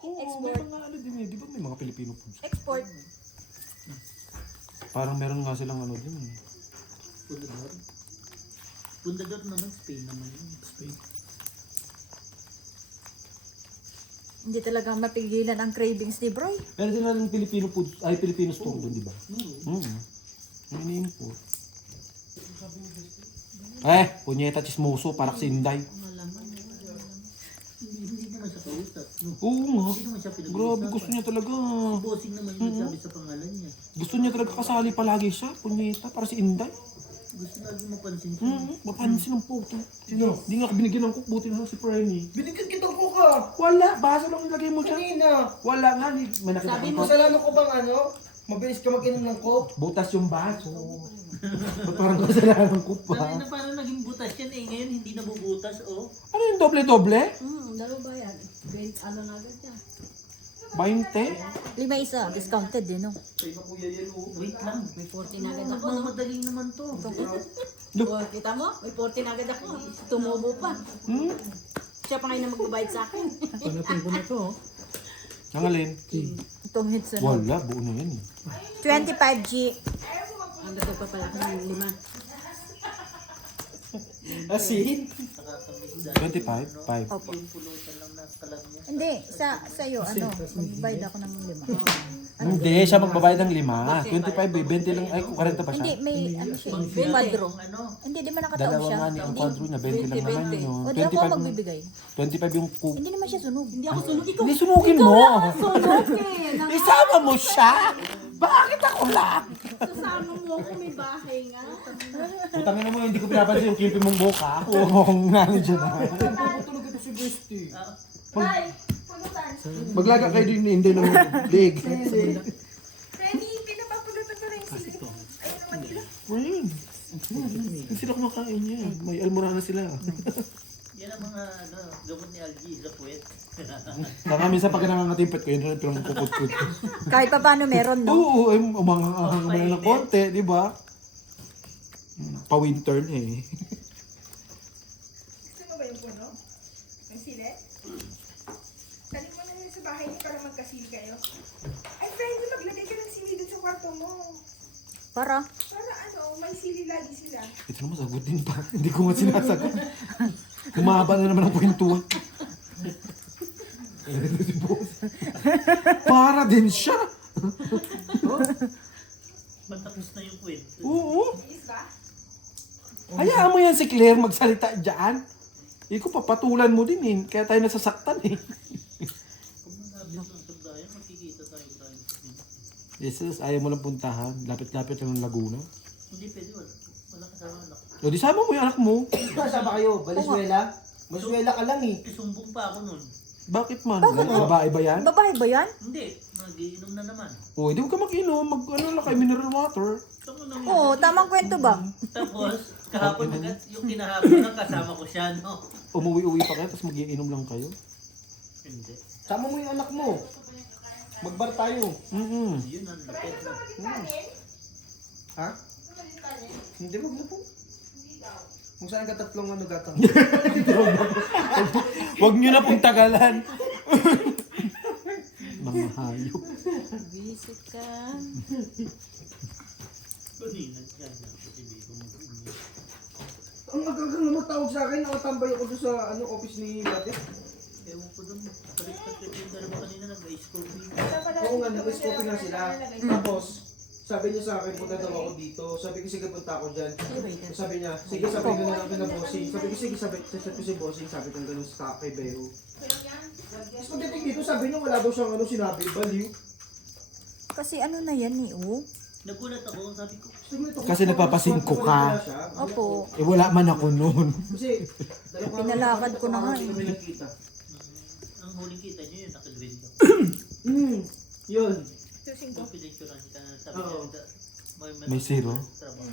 Oo, may mga ano din eh. Di ba may mga Filipino foods? Export. Parang meron nga silang ano din eh. Pundador. Pundador naman, Spain naman yun. Spain. Hindi talaga mapigilan ang cravings ni Broy. Meron sila ng Filipino food, ay Filipino store doon, di ba? Oo. Ang ini-import. Punyeta chismoso, parang si Inday. Malaman. Hindi naman siya kausap. No? Oo nga. Hindi naman siya pinag-uusapan. Grabe, gusto niya talaga. Si Bossing naman yung nagsabi sa pangalan niya. Gusto niya talaga kasali palagi siya, punyeta, para si Inday. Gusto lagi mapansin siya. Mapansin ng puto. Sino? Hindi nga binigyan ng cook, buti na lang si Frenny. Binigyan kitang kuka. Wala, basa lang nilagay mo dyan. Kanina. Wala nga, may nakita Sabi ko. Kasalanan ko bang ano? Mabilis ka mag-inom ng coke? Butas yung baso. Ba't parang kasalanan ng cook Dati pa? na parang naging butas yan eh. Ngayon hindi nabubutas oh. Ano yung doble-doble? Laro ba yan? Ano na agad yan? 20? 5 isa. Discounted din, no? Kaya na kuya yan oh. Wait lang. May 40 na agad ako, no? Nagmamadali naman to. Oh, kita mo? May 40 na agad ako. Tumubo pa. Siya pa ngayon na magbabayad sa akin. Panatin ko na to oh. Nangalin? Itong hits, ano? Wala, buo na yan eh. 25G. Ang dagdag pa pala ako ng 5. Asin? Nakakamiss 25? 5. Opo. yung pulutan lang na kalam niya. Hindi, sa'yo, ano? Magbayad ako ng 5. Hindi, siya magbabayad ng 5. 25 eh, 20 lang, ay 40 pa siya. Hindi, may ano siya, may kwadro. Ano? Hindi, di man nakataon Dalawa siya. nga ni ang kwadro niya, 20 lang naman yun. O, di ako 25 magbibigay. 25 yung cook. Hindi naman siya sunog. Hindi ako sunog. Ikaw, Hindi sunugin mo! sunog eh. Isama mo siya! Bakit ako lang? Kasama mo ako, may bahay nga. Putangin mo, hindi ko pinapansin yung kilpi mong buka. Oo, nandiyan na. Tulog ito si Bestie. Bye! Pulutan. Maglaga kayo din hindi ng leg. Freddy, pinapapulutan ko rin sila. Ayun naman nila. Rain. Hindi sila kumakain niya. May almorana sila. Yan ang mga ano, gamot ni Algie sa puwet. Saka minsan pag nangangatimpet ko, yun rin pero magpuput-put. Kahit pa paano meron, no? Oo, ay umangang mo na ng konti, di ba? Pa-winter na eh. Gusto mo ba yung puno? Yung sili? Tanim mo na yun sa bahay niyo para magkasili kayo. Ay, friend, maglagay ka ng sili dun sa kwarto mo. Para? Para ano, may sili lagi sila. Ito naman, sagot din pa. Hindi ko nga sinasagot. Humaba na naman ang kwentuhan. Para din siya. Matapos na yung puwet. Oo. Is ba? Hayaan mo yan si Claire magsalita dyan. Ikaw papatulan mo din eh. Kaya tayo nasasaktan eh. Kung malapit ng sabdayan, makikita tayo tayo. Jesus, ayaw mo lang puntahan. Lapit-lapit lang ng Laguna. Hindi pwede, wala kasama anak. O di sama mo yung anak mo. Saan ba kayo? Valenzuela? Valenzuela ka lang eh. Sumbong pa ako nun. Bakit man? Babae ba yan? Babae ba yan? Hindi, magiinom na naman. O, hindi mo ka mag-inom. Ano lang kayo, mineral water. Saan lang Oo, tamang kwento ba? Tapos, kahapon yung kinahapon na kasama ko siya, no? Umuwi-uwi pa kayo, tapos mag-iinom lang kayo. Hindi. Sama mo yung anak mo. Magbar tayo. Yun ang lupit. Ha? Hindi, wag na po. Kung saan ka tatlong ano gatang. Huwag nyo na pong tagalan. Mga hayop. Visit ka. Kanina, yan na. Kasi Biko mag-inom. Ang magagang naman tawag sa akin, nakatambay ako doon sa ano, office ni Ate. Ewan ko dun. Palit-palit yung dalawa kanina nag-ice coffee. Oo nga, nag-scoping nga sila. Tapos, sabi niya sa akin, punta daw ako dito. Sabi ko, sige, punta ako dyan. Sabi niya, sige, sabi ko na lang na bossing. Sabi ko, sige, sabi ko si bossing, sabi ko ganun sa kay Beo. Tapos pagdating dito, sabi niya, wala daw siyang ano, sinabi, baliw. Kasi ano na yan eh, oh. Nagulat ako, sabi ko, Kasi nagpapasingko ka. Opo. Eh wala man ako noon. Kasi, Pinalakad ko na nga eh. kami nagkita. ang huling kita niyo yun, naka-green daw. Yun. Tusing ko. Pinipicturean ka na sabi Oo. niya, May zero? trabaho.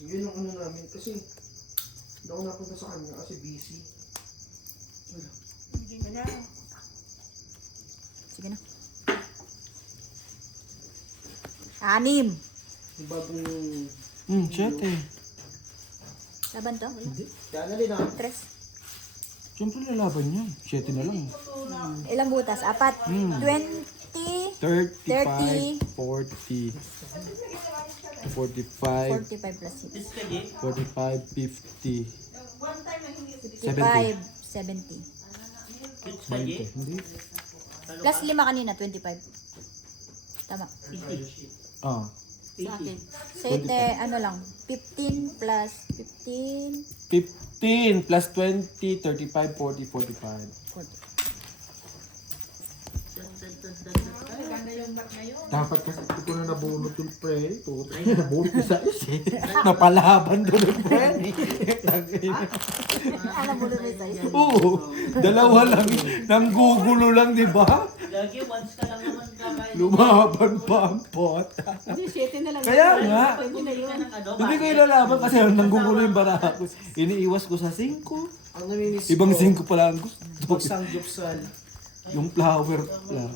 Yun ang ano namin. Kasi, hindi ako napunta sa kanya kasi busy. Hindi mo na. Sige na. 6. Yung bagong... Siyete. Laban to? Kaya na rin ah. 3. Siyempre lalaban niya. Siyete na lang. Ilang butas? Apat. 20. 35, 40, 45, 45 plus 6. Biskagi. 45, 50, 55. 70. Biskagi. Hindi. Plus 5 kanina, 25. Tama. Ah, Sa akin. Sete, ano lang, 15 plus 15, 15 plus 20, 35, 40, 45. 40. Dapat kasi hindi ko na nabunot yung pre. Puta, nabunot ko sa isa. Napalaban doon yung pre. Alam mo na may size. Oo, dalawa lang. Nanggugulo lang, di ba? Lagi, once ka lang naman kakain. Lumaban pa ang pot. Hindi, 7 na lang. Kaya nga. Pwede na yun. Hindi ko ilalaban kasi nanggugulo yung baraha ko. Iniiwas ko sa 5. Ang namimiss Ibang ko, 5 pala ang gusto. Bagsang Jupsal. Yung flower lang.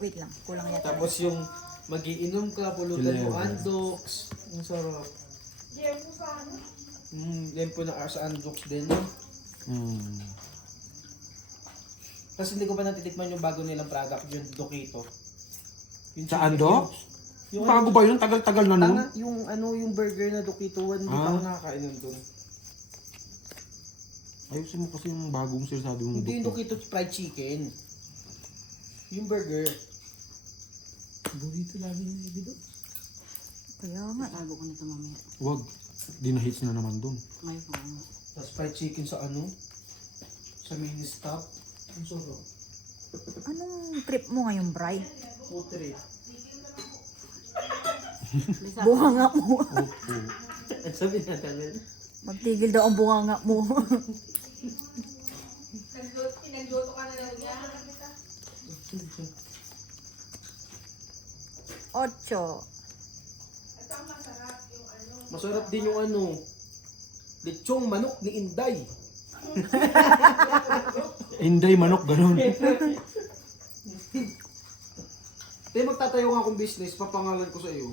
Wait lang, kulang yata. Tapos yung magiinom ka, pulutan mo 11. Andox. Ang sarap. Diyan mo sa ano? Yan po na sa Andox din. No? Kasi hindi ko pa natitikman yung bago nilang product, yung Dokito. Yung Sa chicken- Andox? Yung Bago ba yun? Tagal-tagal na nun? Tanga, yung burger na Dokito, hindi pa ako nakakain nun doon. Ayusin mo kasi yung bagong sinasabi mong Hindi yung doktor. Dokito fried chicken. Yung burger. Burrito lagi na yung doon. Kaya nga. Tago ko na ito mamaya. Wag. Dinahits na naman dun. Ngayon ko. Tapos fried chicken sa ano? Sa mini stop. Ang sarap. Anong trip mo ngayon, Bri? Putre. Bunganga mo. Opo. Sabi na namin. Magtigil daw ang bunganga mo. Pinagluto ka na lang yan. 8. Masarap din yung ano. Lechong manok ni Inday. Inday manok, ganun. Tayo magtatayo nga akong business, papangalan ko sa iyo.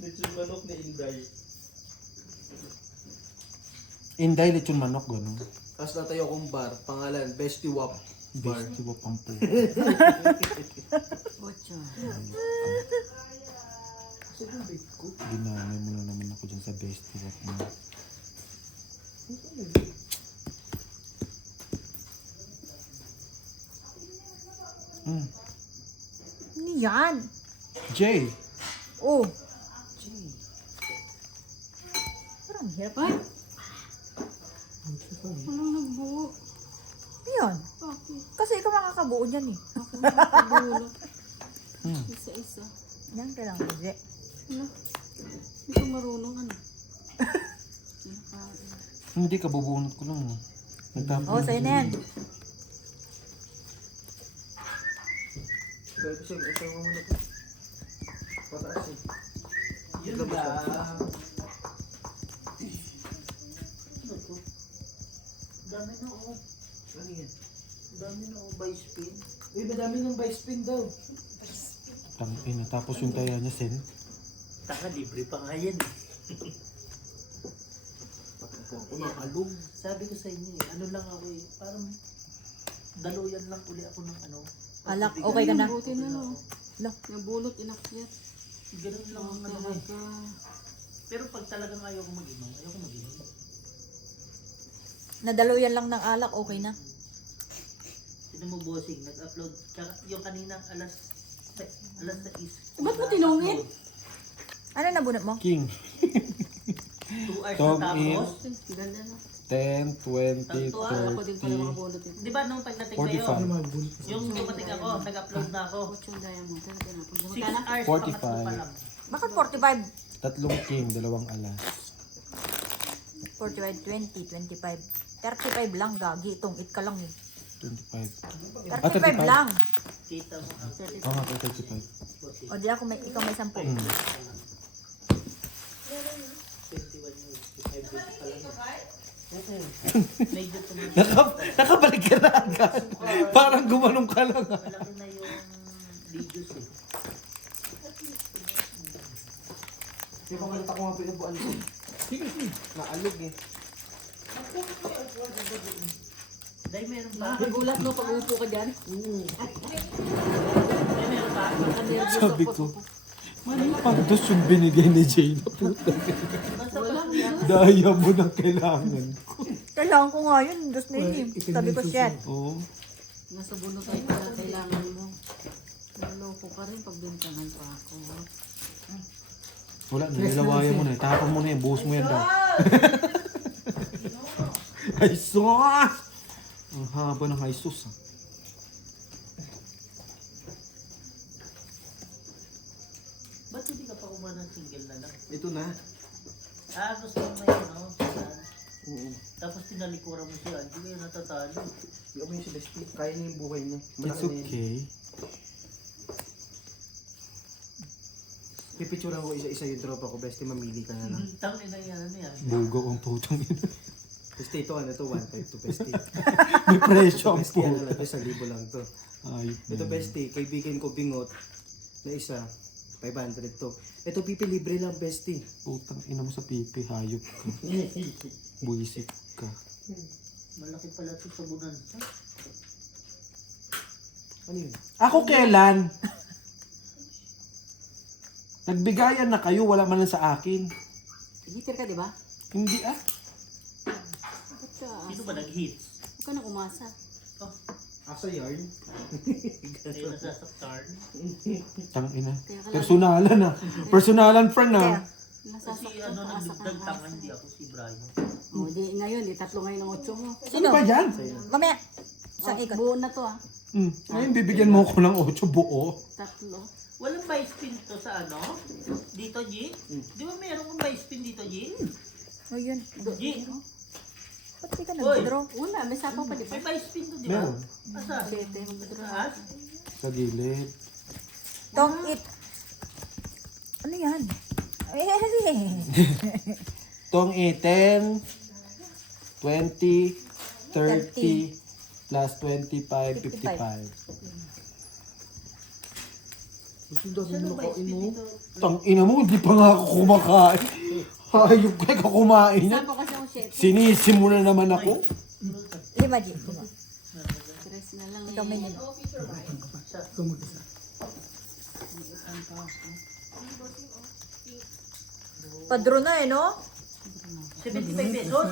Lechong manok ni Inday. Inday lechon manok, ganun. Tapos tatayo akong bar, pangalan, Bestie Wap Bar. Besti wa pampu. 8. Kasi yung bake ko. Dinamay mo na naman ako dyan sa besti wa mo. Ano yan? Jay, Oh. Parang hirap. Ay! Walang nagbuo. Yun. Bakit? Kasi ikaw makakabuo dyan eh. Ako nagbuo. Isa-isa. Yan kailangan ko, Je. Ano? Hindi ko marunong ano. Kinakain. hindi ka bubunot ko lang. Nagtapon. Oh, sa'yo na yan. Pero kasi, ito mo muna po. Pataas eh. Yun Labas lang. ka. Ano to? Dami na oh. Ano yan? Dami na oh, by spin. Uy, madami ng vice pin daw. Tangina, tapos yung taya niya, Sen. Taka, libre pa nga yan eh. Pakupo ako ng alog. Sabi ko sa inyo eh, ano lang ako eh, parang daluyan lang uli ako ng ano. Alak, okay ka na? Buti na no. Lo. Nabulot, inakyat. Ganun lang ang ano eh. Pero pag talagang ayaw ko mag-inom, ayaw ko mag-inom. Nadaluyan lang ng alak, okay na. Sino mo bossing, nag-upload, tsaka yung kaninang alas 6. Ba't mo tinungin? Ano nabunot mo? King. 2 hours Tog na in. tapos. Ganda no. 10, 20, Ako din pala 30, makabulot ito. Di ba nung pagdating kayo, 45. yung dumating ako, nag-upload na ako. 8 diamond. Talaga na. Pag 6 magkana? hours, 45. pangatlo pa lang. Bakit 45? Tatlong king, dalawang alas. 45, 20, 25. 35 lang, gagi. Itong it ka lang eh. 25. 35 lang. Kita mo ang Oo nga, 35. bossing. O di ako may, ikaw may 10. 21 years, 5 days pa lang. Medyo tumagal. Nakabalik ka na agad. Parang gumanong ka lang. Malaki na yung videos eh. Di ba malita ko nga pinabuan ko? Naalog eh. Dahil meron pa. Nakakagulat no pag umupo ka dyan. Dahil meron pa. Nakanervyos Sabi ako. ko, mali pantos yung binigay ni Jay na puta. Wala mo yan. Daya mo ng kailangan ko. Kailangan ko nga yun. Dos na yun eh. Sabi ko, shit. Oo. Nasa bunot tayo pala kailangan mo. Naloko ka rin pag bintangan pa ako. Wala, nalilawayan mo na. Tapon mo na yan. Buhos mo yan daw. Ay, sus! Ang haba ng ay sus. Ah. Ba't hindi ka pa kumuha ng single na lang? Ito na. Gusto mo na yun, no? Oo. Tapos tinalikuran mo siya. Hindi kayo natatalo. Hindi ako yung si Bestie. Kaya niya yung buhay niya. It's Malaki na yun. okay. Pipicturean ko isa-isa yung tropa ko. Bestie, mamili ka na lang. Tangin na yan, ano yan? Bugaw ang putang ina. Bestie, ito ano to? 1.5 to Bestie. May presyo ang Bestie, ano puta. lang to? 1,000 lang to. Ayop na Ito yun. Bestie, kaibigan ko bingot na isa. 500 to. Ito pipi libre lang Bestie. Putang ina mo sa pipi. Hayop ka. Buisit ka. Malaki pala ito sa Bonanza. Ano yun? Ako kailan? Nagbigayan na kayo. Wala man lang sa akin. Hitter ka, di ba? Hindi ah. Bakit ka? Sino ba nag-hits? Huwag ka nang umasa. Oh, Asa yarn? kayo nasasaktan. Tang ina. Kaya ka lang- Personalan ah. Personalan friend Kaya, ah. Kasi Nasasaktan ano, ka, asa ka nagdugdag ng tanga, asa. hindi ako si Brian. O, di ngayon, di tatlo ngayon ng 8 mo. Ano ba yan? mamaya. Isang ikot. Buo na to ah. Ngayon bibigyan mo ko ng 8 buo. Tatlo. Walang buy spin to sa ano? Dito, G? Di ba meron kong buy spin dito, G? O yun. G, Ba't di ka Oy. nag-draw? Una, may sapaw pa di ba? may buy spin to, di ba? Meron. Asa? Sete, mag-draw. Taas? Sa gilid. Tong it. Ano yan? Tong 10, 20, 30, plus 25, 55. Gusto daw Saan mo ang buy nakain spin mo? dito? Tang ina mo, hindi pa nga ako kumakain. Hayop ka kumain yan. Sapaw kasi ako sete. Sinisi mo na naman ako. 5, G. 5. Tres na lang Ikaw may nilo. Padro na eh, no? 75 pesos?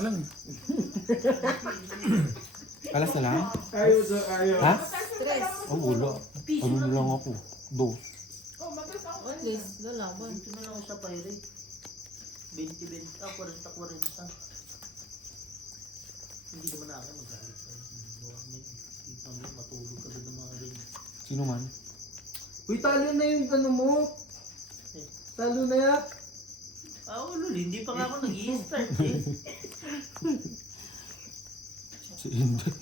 Alas na lang? Ayaw sa ayaw. Ha? Tres. Oh, wala. Ano na lang ako? Dos. At least, lalaban. Dito na lang ako sa pirate. 20, 40. Hindi naman na akin magalit sa hindi matulog ka ng mga rin. Sino man? Uy, talo na yung ano mo. Talo na yan. Lul, hindi pa nga ako nag-i-start eh. Si Inday.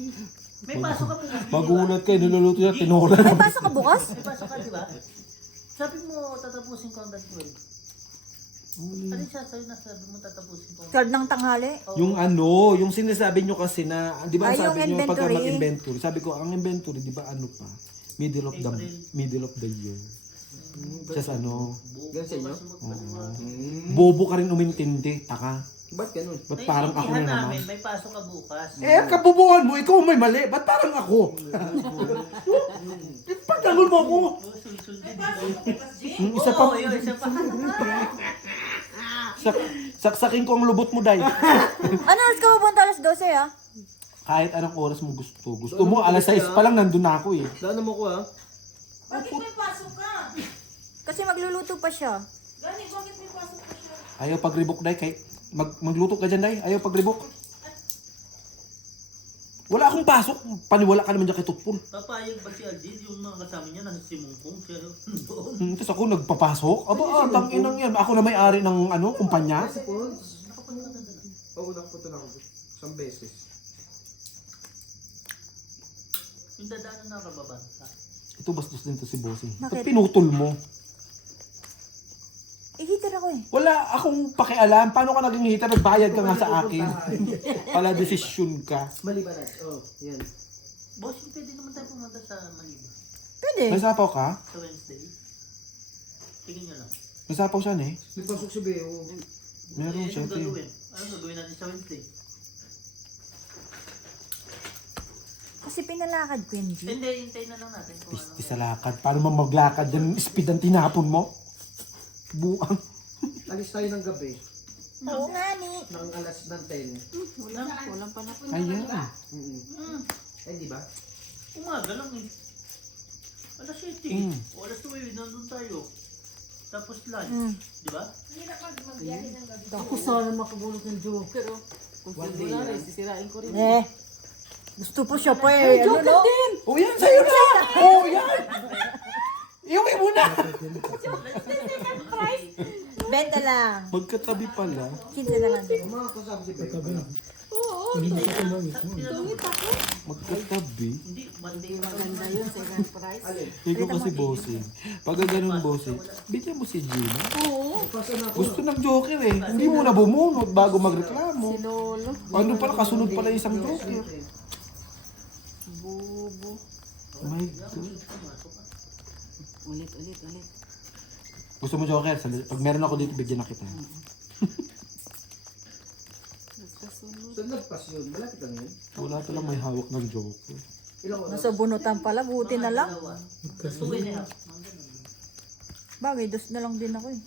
May pasok ka po. Magulat kayo, niluluto niya, tinura May na. pasok ka bukas? May pasok ka, di ba? Sabi mo, tatapusin ko hanggang 12. Ano siya sa'yo na sabi mo tatapusin ko? 12 ng tanghali? Yung ano, yung sinasabi nyo kasi na, di ba Ay, sabi yung nyo pagka inventory. mag-inventory, sabi ko, ang inventory, di ba ano pa? Middle of the year. Just ano, Ganun sa inyo? bobo ka rin umintindi, taka. Ba't ganun? Ba't parang ako na naman? namin, may pasok ka bukas. Eh, ang kabubuhan mo, ikaw may mali. Ba't parang ako? Pagtanggol mo ako. Susunod Isa pa, yun, isa pa. saksakin ko ang lubot mo, Day. Ano oras ka pupunta alas 12 ah? Kahit anong oras mo gusto. Gusto mo, alas 6 pa lang nandun na ako eh. Daan mo ko ha. Bakit may pasok ka? Kasi magluluto pa siya. Gani, bakit may pasok ka siya? Ayaw pag-rebook, Day. Kay, magluto ka dyan, Day. Ayaw pag-rebook. Wala akong pasok. Paniwala ka naman dyan kay Tutpul. Papayag ba si Aljid, yung mga kasama niya, nasa simungkong siya doon. Tapos ako nagpapasok. Aba, tang-inang yan. Ako na may-ari ng ano, kumpanya. Kasi po, oo, nakapunta na ako. Isang beses. Yung dadaanan na kababanta. Ito bastos din to si Bossing. Bakit? Ba't pinutol mo? Ihitir ako eh. Wala akong pakialam. Paano ka naging hitter? Nagbayad ka nga sa akin. Pala desisyon ka. Malibanat. Oh, yan. Boss, pwede naman tayo pumunta sa Manila. Pwede. May sapaw ka? Sa Wednesday. Tingin nyo lang. May sapaw siya eh. Nagpasok si Beo. Meron Eh, siya, anong Tim. gagawin? Anong gagawin natin sa Wednesday? Kasi pinalakad ko yun, G. Hindi, hintayin na lang natin kung ano. Pisti sa lakad. Paano man maglakad yan? Speed ang tinapon mo? Buang. Alis tayo ng gabi. Oo nga ni. Ng alas ng 10. Walang pa na. Ayan. Eh, di ba? Umaga lang eh. Alas 7. Mm. O alas 9, nandun tayo. Tapos lunch. Mm. Di ba? Hirap magbiyahe ng gabi. Ako sana makabulot ng Joker, oh. Kung wala rin, sisirain ko rin. Eh. Gusto po siya pa eh. Ano, no? Oh, yan sa'yo na! Oh, yan! Iuwi mo na! Benta lang. Magkatabi pala. 15 na lang. Mga kasabi si Beka. Magkatabi. Hindi, Monday pa. Maganda yun, second prize. Alin? Ikaw kasi bossing. Pag ganun bossing, bigyan mo si Gina. Pasa na ako. Gusto ng joker eh. Hindi mo na bumunot bago magreklamo. Si Lolo. Ano pala, kasunod pala yung isang joker. Bubo. Oh my God. Ulit. Gusto mo joker? Pag meron ako dito, bigyan na kita. Saan nagpas yun? Malapit lang yun. Wala palang may hawak ng joker. Ilang oras? Nasa bunutan pala. Buti na lang. 2.5. Bagay, dos na lang din ako eh.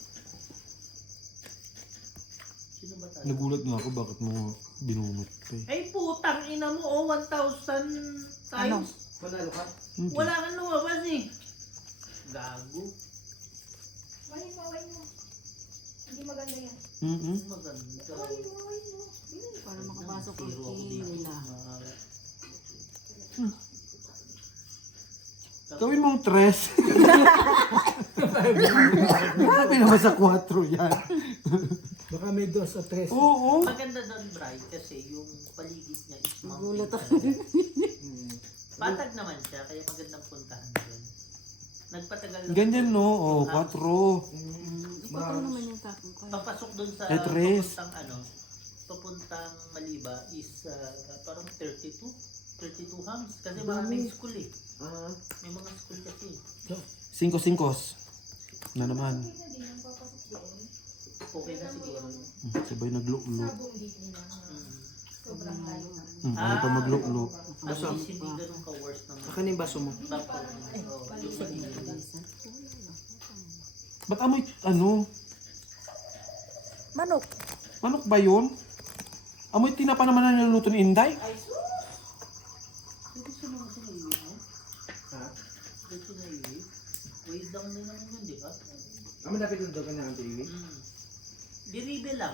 Sino ba tayo? Nagulat nga ako bakit mo binunot pa eh. Ay putang ina mo, 1,000 Ano? times. Manalo ka? Hindi. Wala kang lumabas eh. Gago. Wahin mo. Hindi maganda yan. Mm-mm. Maganda. Wahin mo. Para makapasok ang Zero ako dito. nila. Gawin mong tres. Marami naman sa 4 yan. Baka may 2 o 3. Oo. Maganda doon, Bri, kasi yung paligid niya is Gulat mountain. ako. Patag naman siya, kaya magandang puntahan doon. Nagpatagal lang. Ganyan no, oh, 4. Ikaw pa naman yung tapong ko. Papasok doon sa Eh, tres. papuntang Maliba is parang 32 hams. Kasi maraming school eh. Ah, May mga school kasi. 5-5 na naman. Okay na siguro. Sabay naglo-lo. Sabong gate nila. Sobrang layo. Ano pa maglo-lo. At least hindi ganun ka-worse naman. akin yung baso mo. Tapos, yung Maliba. Ba't amoy, ano? Manok. Manok ba yun? Amoy tinapa naman na niluluto ni Inday? Pwede siya naman sinaiwi mo? Ha? Pwede sinaiwi? Wait lang din naman yun, di ba? Ah, malapit lang daw ka na ang TV. Diribe lang.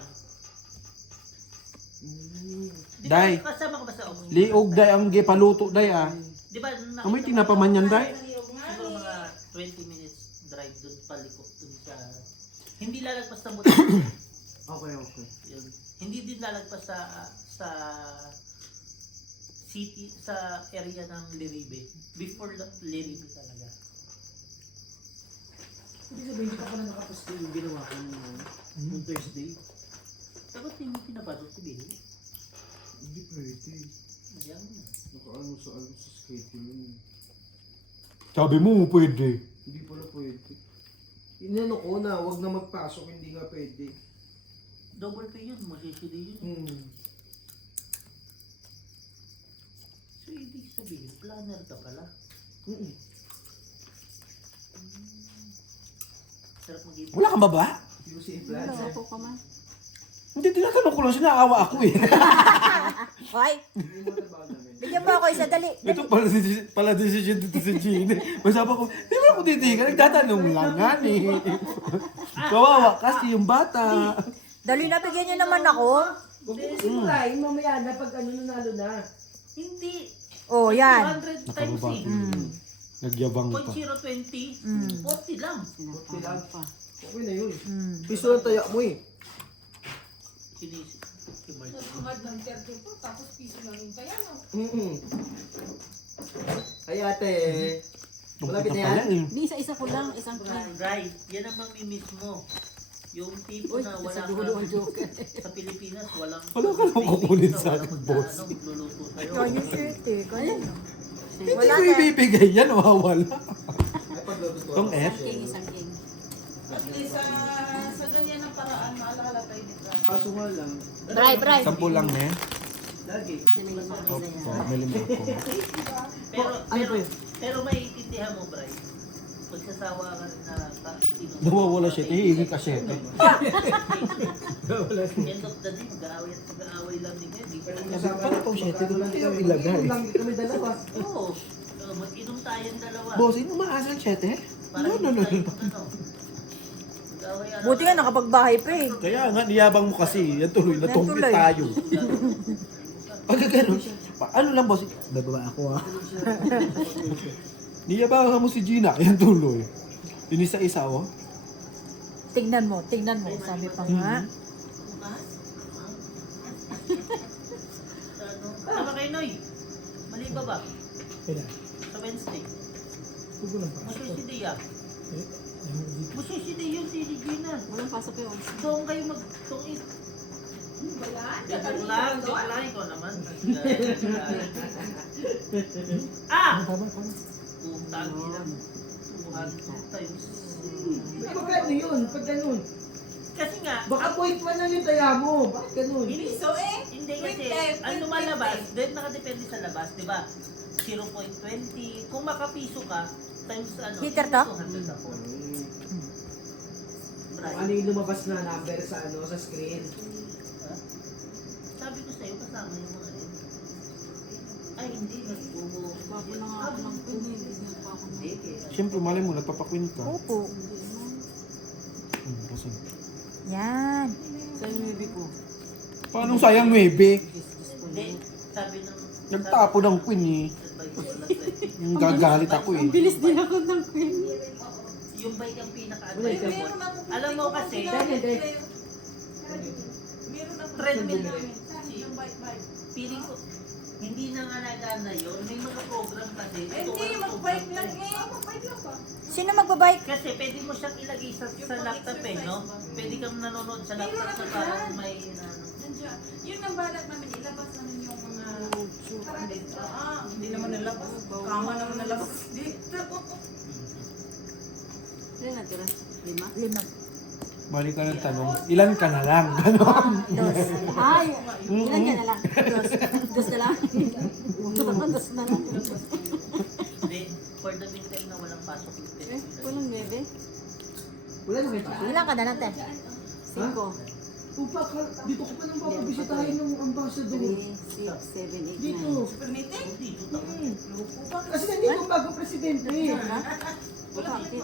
Di Day. ba kasama ka ba sa Oxford? Liog day ang gipaluto day ah. Di ba? Amoy tinapa man yan day? Siguro mga 20 minutes drive dun paliko dun sa... Hindi lalagpas sa Butacan. Okay. Yun. Hindi din lalagpas sa city, sa area ng Liribe. Before Liribe talaga. Hindi sabihin, hindi ka pala nakapost yung ginawa ko nung Thursday. Tapos hindi pinapasok si Billy. Hindi pwede. Ayan mo na. Nakaano sa schedule yun. Sabi mo, pwede. Hindi pala pwede. Inano ko na, wag na magpasok, hindi nga pwede. Double pay yun, masisili yun. So ibig sabihin, planner ka pala. Sarap mag-ibig. Wala kang baba? Yung plan. Wala po ka man. Hindi, tinatanong ko lang, sinaawa ako eh. Hoy, Hindi mo trabaho namin. bigyan mo ako isa. Dali. Ito pala decision dito si Gina. Masama ko, di ba ako titigan? Nagtatanong lang nga eh. Kawawa kasi yung bata. Dali na, bigyan niyo naman ako. Huwag mo simulahin, mamaya na pag nanalo na. Hindi. Oh, yan. 200 times Nakababago. eh. Nagyabang pa. 0.020, 40 lang. Kailangan pa. Okay na yun. Mm. Piso lang tayo mo eh. Sinisip. Sumad ng 34, tapos piso lang yung kaya, no? Ay ate, malapit na pala yan? eh. Di isa-isa ko lang, isang plan. Right, yan ang mamimiss mo. Yung tipo Uy, na wala sa dulo ang ka Joker. sa Pilipinas, walang Wala ka nang kukunin sa akin, boss. Magluluto sa'yo. Kaya shirt eh. Kaya. Hindi Wala ko na. ibibigay yan, wala. Ay pagluto ko. Itong F. Isang king. At least sa ganyan ang paraan, maalala tayo ni Brad. Kaso nga lang, Bray. 10 lang, ne? lagi. Kasi may lima Opo, kasi yan. may 5 ako. Pero maiintindihan mo, Bray. Pagsasawa ka rin na Nawawala siya, hihingi ka siya. End of the day, mag-aaway lang din yan. Di ba? Paano po siya? Ito lang yung ilagay. Lang kami dalawa. Oo. Mag-inom tayong dalawa. Boss, ino maasan siya, te? Para No. hindi tayo mag-aaway Buti nga nakapagbahay pa eh. Kaya nga, niyabang mo kasi. Yan tuloy, natungkit Yan tuloy. tayo. Pag gano'n, ano lang boss? Bababa ako ha. Niyabangan mo si Gina, yan tuloy. Inisa-isa oh. Tingnan mo. Sabi pa nga. Tama kayo, Noy. Mali ba ba? Kaya, Sa Wednesday. huwag mo lang pa. Musoy si Dia. Eh, Musoy si Dia yun, si Regina. Walang pasok yun. Doon kayo mag-tungit. Joke lang, ikaw naman. Ah! Tama. Putang ina. 200 times. Pagkano yun? Pag ganun. Kasi nga, Baka 0.1 lang yung taya mo. Bakit ganun? hindi hindi kasi, ang lumalabas, dahil nakadepende sa labas, di ba? 0.20. Kung makapiso ka, times ano, Heater to? 200 ako. Kung ano yung lumabas na number sa sa screen. Sabi ko sa'yo, kasama yung mga yun. Ay, hindi. Nagbubo. Bago na nga ako ng kuno, hindi na pa ako. Hindi, kaya. Siyempre, malay mo, nagpapakwin ka. Opo. Kasi, Yan. Sa yung baby ko. paano sayang 9? Hindi. Sabi ng... Nagtapo ng queen eh. Gagalit ako eh. Bilis din ako ng queen. Yung bike ang pinaka-advisable. Alam mo kasi, treadmill feeling ko, hindi na nga nagana yun. May mga program kasi. Hindi, mag-bike lang Sino magbabike? Kasi pwede mo siyang ilagay sa laptop eh, no? Pwede kang nanonood sa laptop na parang may ano. Yun ang balak namin, ilabas namin yung mga... Hindi naman nalabas. Kama naman nalabas dito. Ilan natira? 5? 5. Balik ka ng tanong, ilan ka na lang? Ganon. Dos. Ay! Ilan ka na lang? Dos na lang? Dos na lang. Hindi, for the meantime na walang pasok. Eh, walang 9. Wala na kayo pa. Ilan ka na natin? 5. Dito ko pa nang papabisitahin ng ambassador. 3, 6, 7, 8, 9. Dito. Super meeting? Kasi nandito ang bagong presidente. Bakit?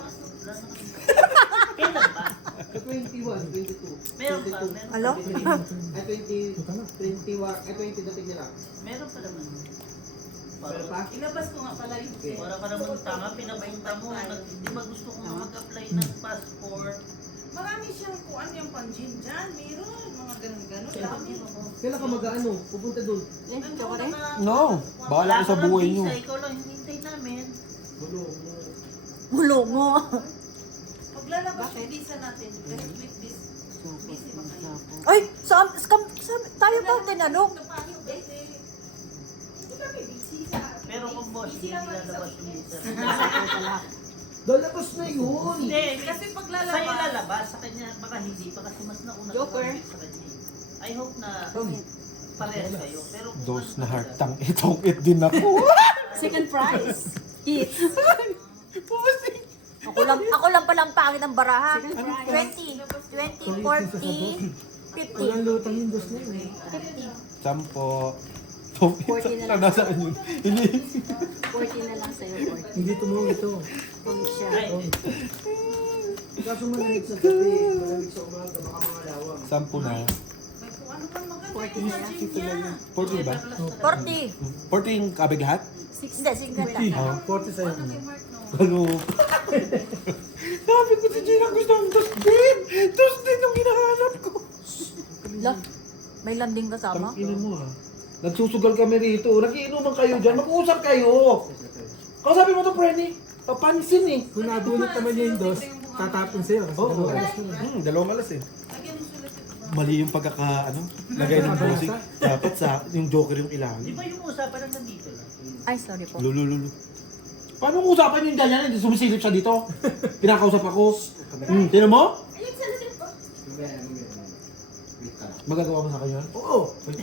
Kailan ba? 21, 22. Meron pa, meron pa. Alo? Ay, 21, ay 20 dating nila. Meron pa naman. Pero pa? Ilabas ko nga pala yung... Para ka naman tanga, pinapunta mo. Di ba gusto ko nga mag-apply ng passport? Marami siyang kung ano yung pang-gym dyan. Meron, mga ganun-ganun. Dami. Kailan ka mag-ano? Pupunta doon. Eh, tsaka rin? No, bahala ka sa buhay nyo. Visa, ikaw lang hinintay namin. Mulungo. Paglalabas yung visa natin, kahit with this, busy ba kayo? Ay, tayo ba tinanong? Paano ba hindi kami busy sa... Pero kung boss, hindi lalabas yung visa. Lalabas na yun. Hindi, Kasi sa'yo paglalabas, lalabas, sa kanya baka hindi pa kasi mas nauna Joker. sa kanya. I hope na parehas kayo. Pero kung Dos ano na talaga, hartang itong it din ako. Second prize. Hits. Ako lang palang pangit ng baraha. 20, 40, 50. Walang lutang yung dos na yun. 50. 10. 40 na lang. Nasa inyo. Hindi. 40 na lang sa'yo, 40. Hindi tumuwi ito. Kung siya. ay, Kaso malamig sa gabi, malamig sa umaga, baka mga lawang. 10 na. may kung ano man maganda 40 yung na lang. gym niya. 40 ba? 40. 40 yung kabig lahat? Hindi, 50. Oh. 40 sa'yo. Ano kay Mark, no? Ano? Sabi ko si Gina, gusto ng dos din. Dos din yung hinahanap ko. La, may landing kasama? Tangina mo ha. Nagsusugal kami rito. Nagiinuman kayo dyan. Mag-uusap kayo. Kasabi mo to, Frenny. Papansin eh. Kung nabunot naman niya yung dos, tatapon sa'yo. Kasi Oo. dalawang alas na. Dalawang alas eh. Lagyan mo sulat ito. Mali yung lagay ng bossing. Dapat sa, yung joker yung di ilalim. ba yung usapan na nandito lang? Ay, sorry po. Lulululu. Paano kung usapan yung ganyan? Hindi sumisilip siya dito. Pinakausap ako. Tinan mo? Ayun, sa lalim po. Wait ka lang. Magagawa mo sa kanya? Oo! Ay,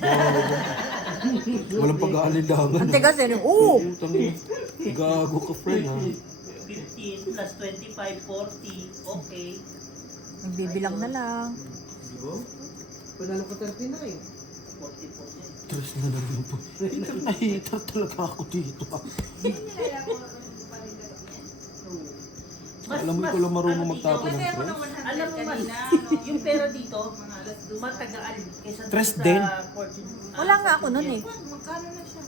walang pag-aalilangan. Ang tigas eh. Oo! Putang ina. Gago ka, friend, ha? 15 plus 25, 40. Okay. Magbibilang na lang. Di ba? Panalo ko 39. 40%. Tres na lang po. Nahitar talaga ako dito. Alam mo, ikaw lang marunong ano magtapon ng dito, tres. alam mo mas, yung pera dito, matagaan kaysa Tres sa din? fortune. Wala nga ako nun eh. Magkano na siya?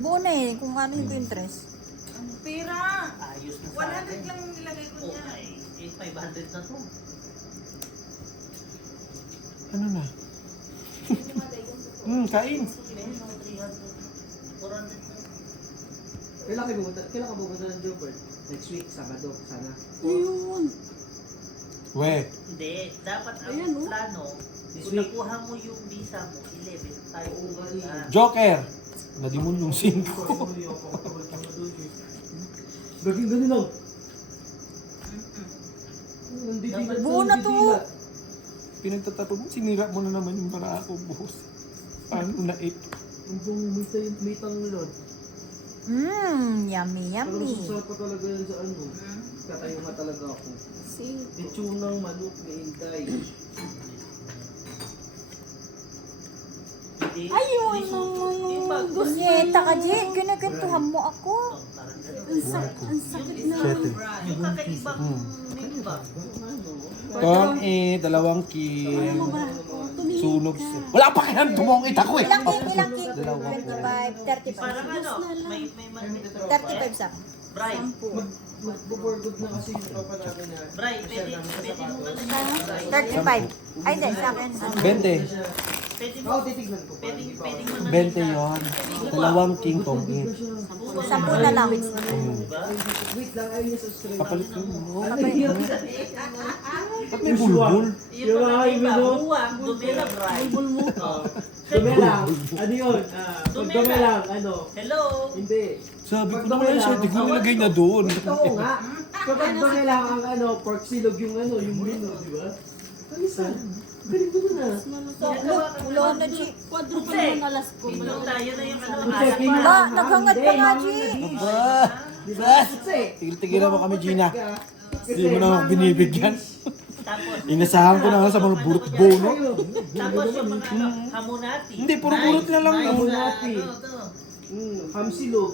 Buo na eh. Kung ano yung interest. Ang pera! Ayos na sa 100 akin. lang yung nilagay ko niya. Okay, 500 na to. Ano na? Kain. 300, 400 na. Kailan ka pumunta ng Jobert? Next week, Sabado, sana. Ayun. We, Hindi, dapat ang Ayan, oh. plano, kung nakuha mo yung visa mo, 11 tayo pumunta. Joker! Nadimon yung 5. Gaging ganun lang. Buo na to. Pinagtatapon mo, sinira mo na naman yung para ako, boss. Paano na ito? Yung may tanglod. Yummy, Parang yummy. susarap pa talaga yan sa ano. Katayo nga talaga ako. Itsunang manok ni Inday. Hindi, Ayun hindi susunod. Yung bag- Gunyeta ka, Jay. Kinagantuhan mo ako. Parang ganun. Ang sakit na. Siyete. Yung kakaibang main bag. Tong 2 kin. Sunog sa... Wala pa kayang dumongit ako eh! Ilang king? Ilang king? Dalawa. 25, 35. Parang ano, may 35 sa akin. Bright. Magbo-boarded na kasi yung papa natin na. Bright, pwede mo ka na siya. Bright. 35. Ay, hindi. Sa akin. 20. Pwede mo, Oo, titignan ko. pwede mo na 20 yon. 2 king tong 8. 10 na lang. Wait lang, ayun yung subscribe. Kapalit ko mo. Kapag- Ba't may bulbul? Yung mga iba, buwang, dumela, bright. Dumelang. Ano yun? Pag dumelang, ano? Hello? Hindi. Sabi ko naman siya, di ko nilagay na doon. Oo nga. Kapag dumelang ang ano, pork silog yung ano, yung menu, di ba? Kalisan. Galing ko na. Ulo na, Jay. Quadruple mo na last ko. Ito tayo na yung ano, Checking alam Ba, pa. naghangad pa nga, Jay. Aba! Tigil-tigilan mo kami, Gina. Hindi mo na ako binibigyan. Tapos, Inasahan ko na nga sa mga burot-bono. tapos yung mga ano, hamonati. Hindi, puro burot na lang. Hamonati. Ano to? Ham silog.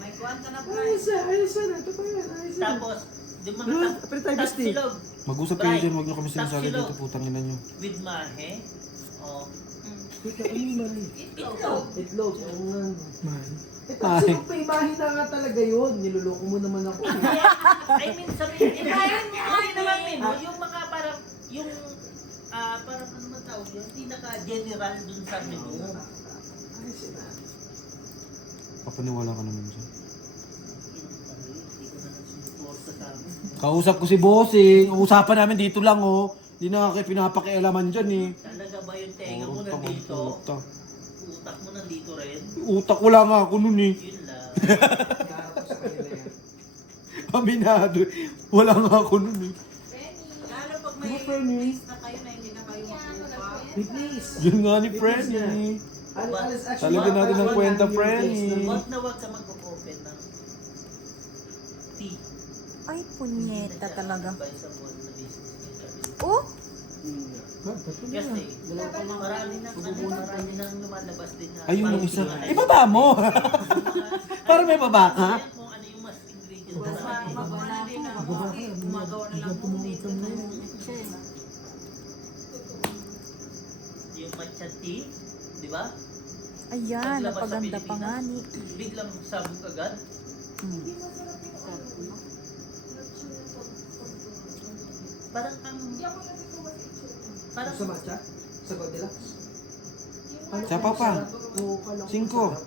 May kuwan ka na, Ayos na, ayos na. Ito pa yan, ayos na. Tapos, yung mga Pero tayo, Basti. tapsilog Mag-usap kayo dyan, huwag niyo kami sinasali dito, putang ina niyo. with mahe. Oh. Teka, ano yung mali? Itlog. Itlog. Oo nga. Man. Ay. Silog pa imahe na nga talaga yun. Niloloko mo naman ako. I mean, sabihin, hindi naman menu, yung mga parang, yung, parang ano man tawag yun, pinaka-general dun sa menu. Ayos na. Papaniwala ka naman dyan. Hindi ko na nagsusuporta sa amin. Kausap ko si Bossing. Usapan namin dito lang, oh. Hindi na kayo pinapakialaman dyan, eh. Talaga ba yung tenga mo Utang, nandito? utang. Utak mo nandito rin? Utak ko lang ako nun, eh. Yun lang. Naharap ko sa kanila yan. Aminado. Wala nga ako nun, eh. Lalo pag may Ano, Fernie? place na kayo na hindi na kayo makuha. Big please. Yun nga ni Frenny. Talagyan natin ng kwenta, Frenny. Wag na wag ka mag-open ng tea. Ay, punyeta talaga. Advisable na business niya sabi. Oh, Kasi, marami nang lumalabas din na. Ayun yung parang isa. sila- Ibaba mo. Para may baba ka. Kung ano yung mas ingredient na natin. Wala din na gumagawa na lang po dito. Yung matcha tea, di ba? ayan. Naglabas sa Napaganda pa nga ni. Biglang sabog agad. Parang ang... Parang Sa matcha? Sa Goldilocks? Sapa pa. Oo, kala ko 5. masarap.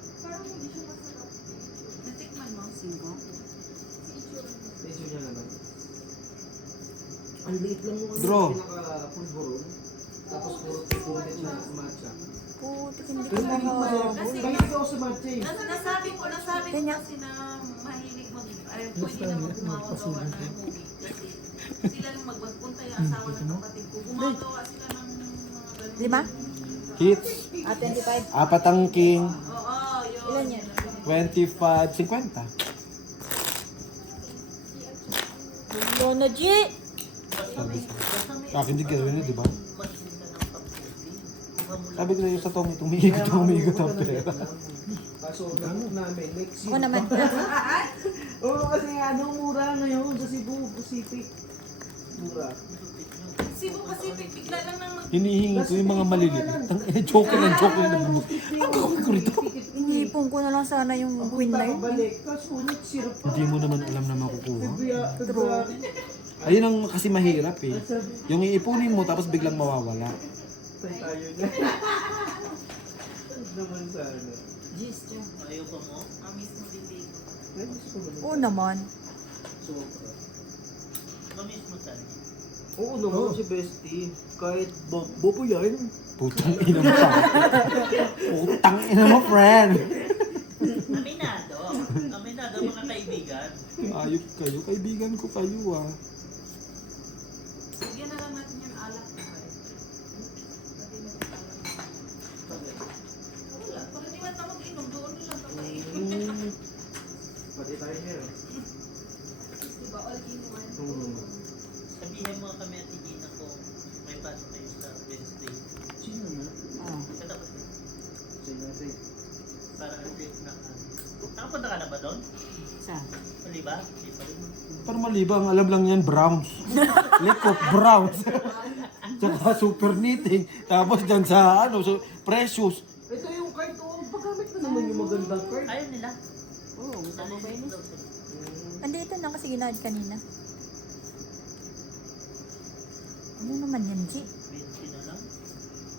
Natikman mo? Medyo niya naman. Ang liit lang mo Draw. pinaka-pulburon. Tapos puro din na matcha. Putik, hindi Pero ko hindi ko masarap. mahal. Mahilig ako sa matcha eh. Nasabi ko Kanya. kasi na mahilig pwede na gumawa-gawa ng movie. Kasi sila nung magpunta yung asawa ng kapatid ko, gumagawa sila ng mga ganun. 5? Hits. 25. Apat ang king. Oo, yun. Ilan yan? 25, 50. Lono G! Akin din gawin na, di ba? Sabi ko sa'yo sa Tommy, tumiikot ang pera. Kaso gamot namin, next Ako naman. Oo, kasi ano, mura ngayon sa Cebu Pacific. Mura. Cebu Pacific, bigla lang nang Hinihingi ko yung mga maliliit. Ang joke lang na bubuk. Ang gawin ko rito. Inipon ko na lang sana yung queen na yun. Balik, kaso nagsirap pa. Hindi mo naman alam na makukuha. February. Ayun ang kasi mahirap eh. Yung iipunin mo tapos biglang mawawala. Tay tayo niya. Naman sana. ayaw pa mo, amis mo bibig. Ay, gusto ko naman. Oo naman. Sobra. Mamis mo saan? Oo naman si Bestie. Kahit bobo yan. Putang ina mo pa. Putang ina mo, friend. Aminado. Aminado mga kaibigan. Ayop kayo. Kaibigan ko kayo ah. Bigyan na lang natin yung alak na kayo. Wala, para di man tawag inom, doon lang kami. Pati tayo niya. Diba, all in one. Oo naman. Sabihin mo kami at Gina ko, may pasok kayo sa Wednesday. Sino na? Katapos na. Sino natin? Para update na kami. Nakapunta ka na ba doon? Saan? Mali ba? Hindi pa rin. Para malibang, alam lang yan, Browns. Likop, Browns. Tsaka super knitting. Tapos dyan sa, ano, so, Precious. Ito yung card to. Paggamit na naman yung magandang card. Ayaw nila. Oo, tama ba yun? Andito na kasi ginahit kanina. Ano naman yan, G? 20 na lang.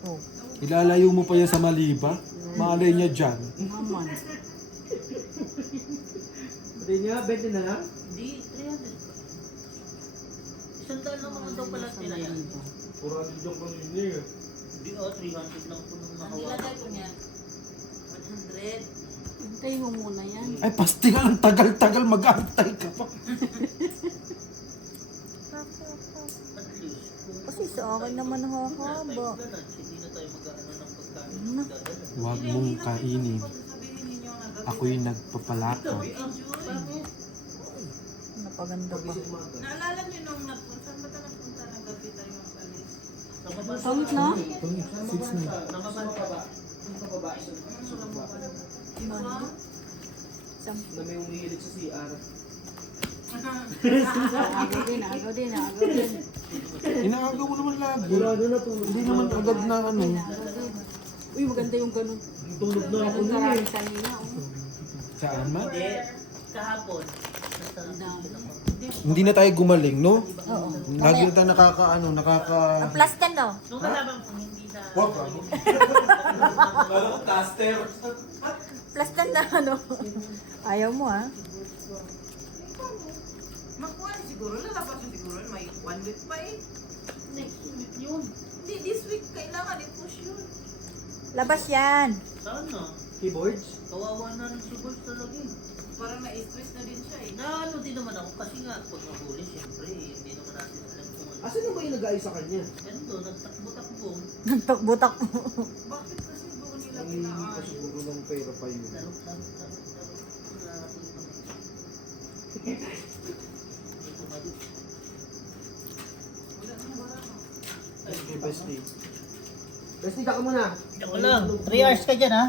Oh. Ilalayo mo pa yan sa Maliba. Malay niya dyan. Naman. Pati niya, 20 na lang? Hindi, 300. Isang daan naman daw pala nila yan. 400 yung kanina eh. Hindi, 300 lang po nung nakawa. ko niya. 100. Hintayin mo muna yan. Ay, pasti ka lang. Tagal-tagal mag-antay ka pa. At least, kung Kasi sa akin naman hahaba. hindi na tayo mag-ano ng pagkain. Dadala. Huwag mong kainin. Sabihin ninyo na gabi. Ako'y nagpapalakaw. Napaganda pa. Naalala niyo nung nagpunta, saan ba tayo nagpunta ng gabi tayo magpalis? Pangit na? 6 na. Yung pababa sa baba. Na may umihilig sa CR. Agaw din, agaw din, agaw din. Inaagaw mo naman lagi. Burado na tulog. Hindi naman agad na ano. Uy, maganda yung ganun. Tulog na ako Ganun nun karami eh. tayo na. Saan man? Hindi, kahapon. Hindi na tayo gumaling, no? Oo. Lagi na tayo nakaka... Ang plus 10 daw. Nung nalaman ko hindi na... Wag. Plus 10 na ano. Ayaw mo ah. Makuha siguro, lalabas yun siguro, may 1 week pa eh. Next week yun. Hindi, this week kailangan i-push yun. Labas yan. Sana? Keyboards? Kawawa na rin si Bolt talaga eh. Parang na-stress na din siya eh. Na ano din naman ako kasi nga pag nahuli, syempre hindi naman natin alam kung ano. Asan na ba yung nag-ayos sa kanya? Ganito, nagtakbo-takbo. Nagtakbutak. Bakit kasi doon nila Ang hindi pa pinaayos? siguro ng pera pa yun. Tarok. Okay, Bestie. Bestie, ka muna. Ako lang, 3 hours ka dyan ha?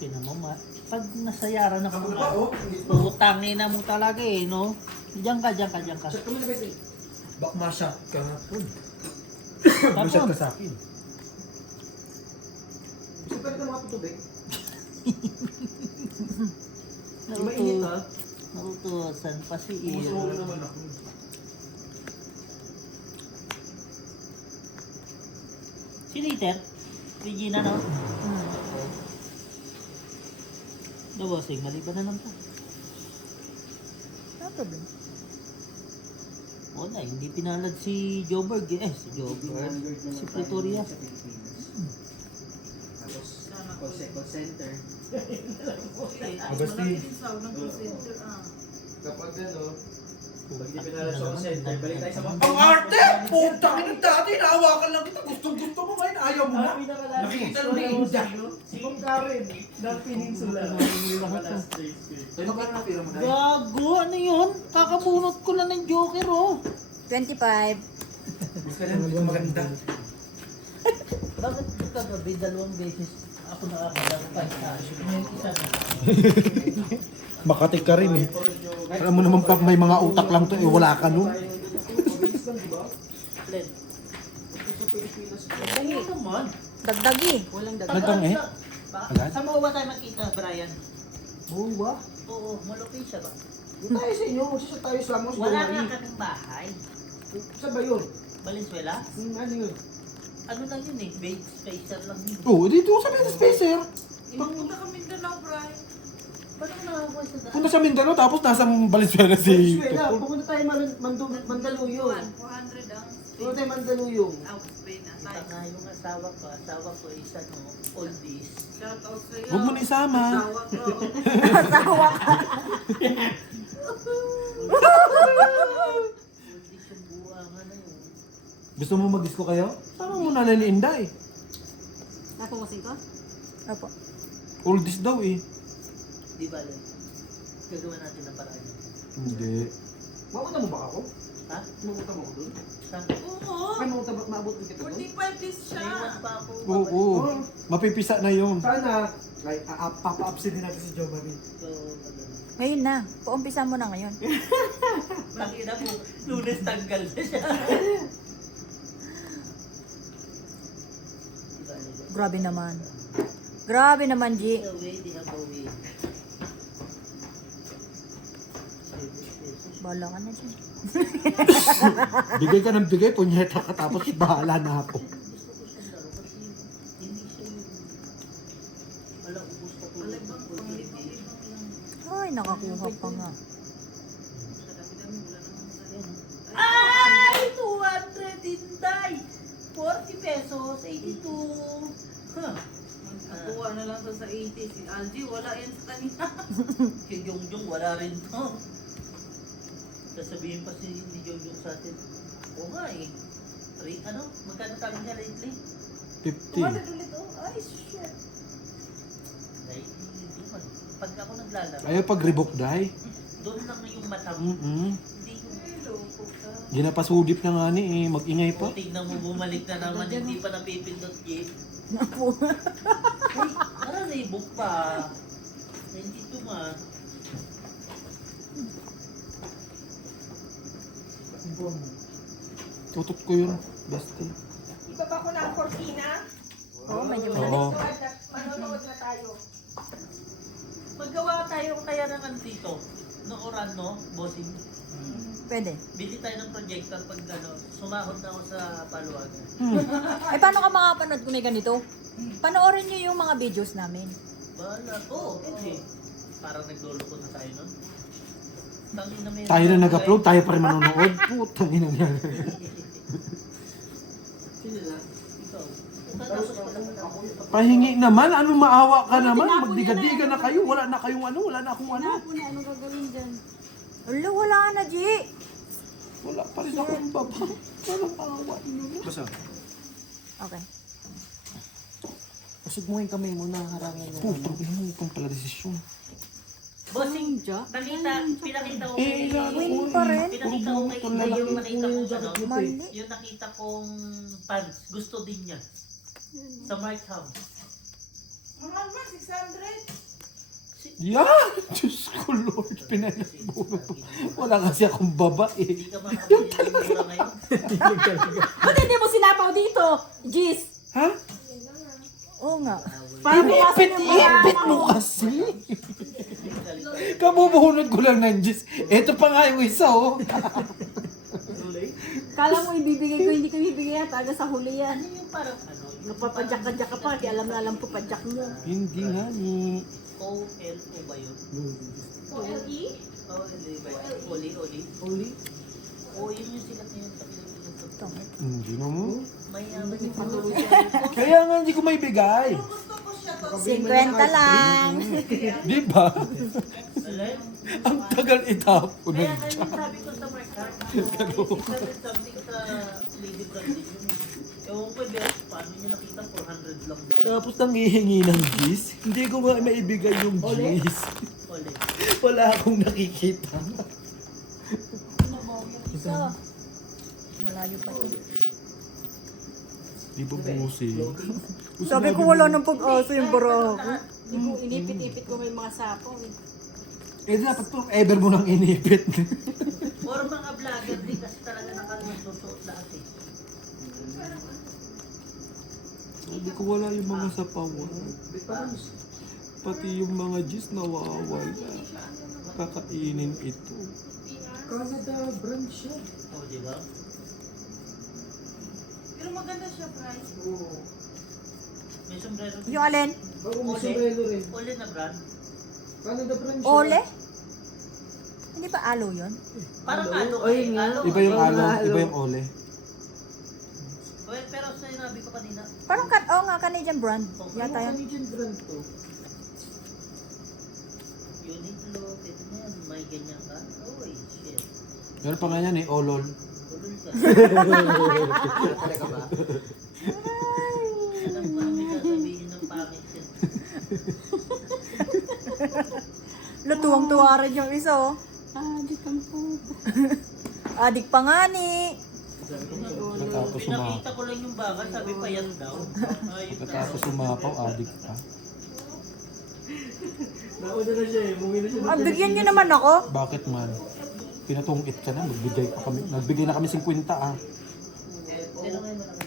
Pinamama. Pag nasayaran ako, putangin na mo talaga eh, no? Diyan ka. Shot ka muna, Bestie. Bak ma-shot ka hapon. Tapos, Ma-shot ka sa akin. Gusto pa rin ka mga tutubig? Yung mainit ha? narutusan pa si Gusto Iyo. mo naman ako. Si Liter? Regina, no? Bossing, mali ba na lang to? No problem. Wala, hindi pinalad si Joburg eh. Si Joburg. Si Pretoria. Tapos, call center. Malaki din sa ng call center. Kapag ano, pag hindi pinala sa call center, balik tayo sa mga... Ang arte! Puta ka ng dati, naawakan lang kita. Gustong-gusto mo ngayon, ayaw mo na. Nakikita ng Linda. Si Ma'am Karen, ng Peninsula. Magkano na pira mo na? Gago, ano yun? Kakabunot ko na ng Joker oh. 25. Mas ka lang, maganda. Bakit kagabi 2 beses ako nakakalaro pa sa isa na. Makati ka rin eh. Alam mo naman pag may mga utak lang to, eh wala ka nun. Mabilis lang, di ba? Len. Sa Pilipinas. Ano naman? Dagdagi. Walang dagat. Dagang eh. Agad? Sa Mawa tayo makita, Brian? Oo ba? Oo, malupit siya ba? Doon tayo sa inyo, magsisa tayo sa Lamos. Wala nga kaming bahay. Saan ba yun? Valenzuela? Ano yun? Ano lang yun eh, base spacer lang yun. Oo, dito sa Mindanao Spacer. Punta ka Mindanao, Brian. Paano nakakuha sa daan? Punta sa Mindanao tapos nasa Valenzuela si... Venezuela, pumunta tayo Mandaluyong. 400 ang Pumunta tayo Mandaluyong. out Spain. Kita nga yung asawa ko is ano, oldies. Shout out sa'yo. Huwag mo na isama. Asawa ko. Asawa ka. Oldies yung buwangan na yun. Gusto mo mag-disco kayo? Sama mo na lang ni Inday. Nakumasin ko? Opo. Oldies daw eh. Di ba, Len? Gagawa natin ng paraan. Hindi. Mapunta mo ba ako? Ha? Mapunta mo ako doon? Saan? Oo. Ay, maabot din kita doon? 45 days siya. Naiwan pa ako. Oo. Mapipisa na yun. Sana, like, papa-upsin din natin si Jo Marie. So, maganda. Ngayon na. Paumpisa mo na ngayon. Tangina mo, Lunes tanggal na siya. Diba, Len? Grabe naman. Grabe naman, G. The way, di have a way. Bahala ka na dyan. Bigay ka ng bigay, punyeta ka tapos bahala na ako. Gusto ko siyang laro kasi hindi siya yung... Wala, ubus ka tulad ng Pang Pulpit. libang-libang lang. Ay, nakakuha pa nga. Sa dami-dami, wala naman sa'yo. Ay! 200 Inday! 40 pesos, 82. Huh. Magkuha na lang to sa 80. Si Algie, wala yan sa kanina. Kay Jongjong, wala rin to. Sasabihin pa si Jongjong sa atin, oo nga eh. Ano? Magkano tayo niya lately? 50. ulit oh. Ay, shit. Ay, hindi man. Pag ako naglalaro, Ayaw pag Reebok dai. doon lang yung mata mo. Hindi yung... Ginapasudip na nga ni eh. Mag-ingay pa. O, tignan mo, bumalik na naman, hindi pa napipindot game. Naku. Ay, parang naibok pa. 92 man. Tutot ko yun. Bestie. Ibaba ko na ang cortina. Oo, medyo Oo. malaki. Manonood na tayo. Maggawa tayo kaya naman dito. Nooran, no? Bossing. Pwede. Bili tayo ng projector pag ano, sumahod na ako sa paluwagan. Eh, paano ka makapanood kung may ganito? Panoorin nyo yung mga videos namin. Bahala. Oo, okay. Parang nagluloko na tayo nun. Tangin na may... Tayo na nag-upload, tayo pa rin manonood. Putang ina niya. Sino na? Ikaw. Tapos pala ako. Pahingi naman, ano maawa ka naman? Magdiga-diga na kayo, wala na kayong ano, wala na akong ano. Anong gagawin dyan? Wala, wala na, G. Wala pa rin akong baba. Walang awa nyo. Basta. Okay. Usog mo yung kamay mo na harangin na. Putang ina mo, itong pala desisyon. Bossing, pinakita ko Eh, Win pa rin. Pinakita ko kay yung nakita ko ano, Mali. yung nakita kong pants, gusto din niya. Sa Mark House. Mahal ba? 600? Yeah! Diyos ko Lord, pinalabunod to. Wala kasi akong babae. Hindi ka makakabili ng mura ngayon. Ba't hindi mo sinapaw dito? Jeez! Ha? Oo nga. Ipit mo kasi. Kabubuhunod ko lang ng Diyos. Ito pa nga yung isa oh. Kala mo ibibigay ko, hindi ko ibibigay yan. Taga sa huli yan. Ano yung parang ano? Yung Napapadyak ka pa, di alam na alam ko padyak mo. Hindi nga ni. O-L-O ba yun? OLE? O-L-E ba yun? Oli? Only? Oo, yun yung sikat ngayon sa Pilipinas. Hindi na mo. Mayaman yung patuloy. Kaya nga hindi ko maibigay. 50 lang. Di ba? Alay? Ang tagal itapon Kaya na ngayon dyan. sabi ko sa Mark Hart, 600 something sa Lady Brandon yun. Ewan ko, Bes, paano niya nakita 400 lang daw. Tapos nanghihingi ng gis. Hindi ko nga maibigay yung gis. Ole. Wala akong nakikita. So, malayo pa to. Di ba busi? Sabi ko wala nang pag-asa yung baraha ko. Hindi ko inipit-ipit ko may mga sapo. Eh dapat to ever mo nang inipit. Or mga vlogger din kasi talaga nakalususuot lahat eh. Hindi ko wala yung mga sapawan. Pati yung mga gis nawawala. Kakainin ito. Canada brand siya. Oo, di ba? Pero maganda siya, price. May sombrero. Yung alin? Bago may sombrero rin. Ole na brand. Canada brand siya. Ole? Hindi ba alo yun? Parang ano Ayun nga. alo. Iba yung alo, iba yung ole. Well, pero sinabi ko kanina, Parang nga, Canadian brand. Yata Ano yun. Canadian brand to? Uniqlo, pwede na yan, may ganyan ka. Oh, shit. Meron pa nga yan eh, olol. Ulul ka. Talaga ba? Alam ko na may sasabihin ng pangit yan. Lutuwang-tuwa rin yung isa oh. Di kang puto. Adik pa nga ni. Pagkatapos sumapaw. Pinakita ko lang yung baka, sabi pa yan daw. Ayun na. Pagkatapos sumapaw, adik pa. Nauna na siya eh. Mungi na siya. Bigyan niyo naman ako. Bakit man? Pinatungkit ka na, nagbigay na kami 50 ah. Pero ngayon malaki.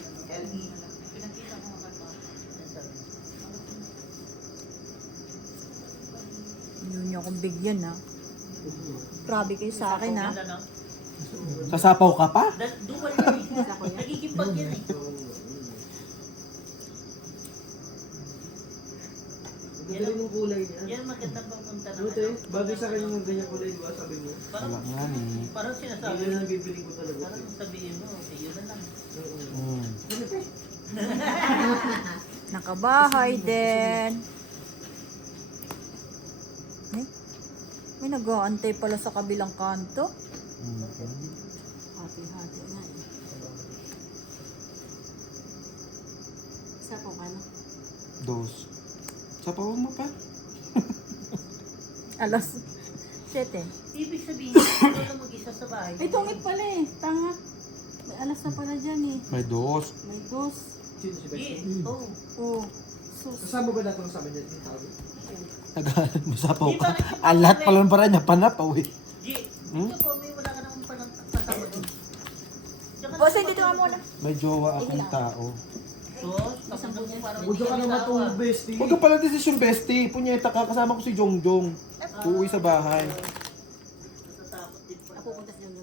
Hindi niyo akong bigyan ha. Grabe kayo sa akin ha. Ganda ng Sasapaw ka pa? dual yan eh. Nagiging bag yan eh. Ganda rin yung kulay niya. Yan magandang papunta na. Buti, bagay sa kanya yung ganyan kulay, di ba? Sabi mo. Wala nga ni. Parang sinasabi Sabi na bibili ko talaga. Parang sabihin mo, okay, yun na lang. Mm. Nakabahay din. Eh? May nag-aantay pala sa kabilang kanto. Hati-hati na eh. Sapo ka na. Dos. Sapawan mo pa? Alas 7. Ibig sabihin, ikaw lang mag-isa sa bahay. May tungit pala eh. Tanga. May alas na pala dyan eh. May dos. May dos. Sino si Bessie? Oo. Oh. Sus. Kasama ba natin sa amin yan? Yung tawag? Nagalit mo sapaw ka. Alat pala ng para niya, panapaw eh. G, Hmm? ito po, may wala ka naman palang kasama doon. Tsaka Boss, dito nga muna. May jowa akong tao. Sos, tapos na po parang Huwag ka na matulog, bestie. Huwag ka pala desisyon, bestie. Punyeta ka, kasama ko si Jongjong. Uuwi sa bahay. natatakot din pa. Ako punta sa yung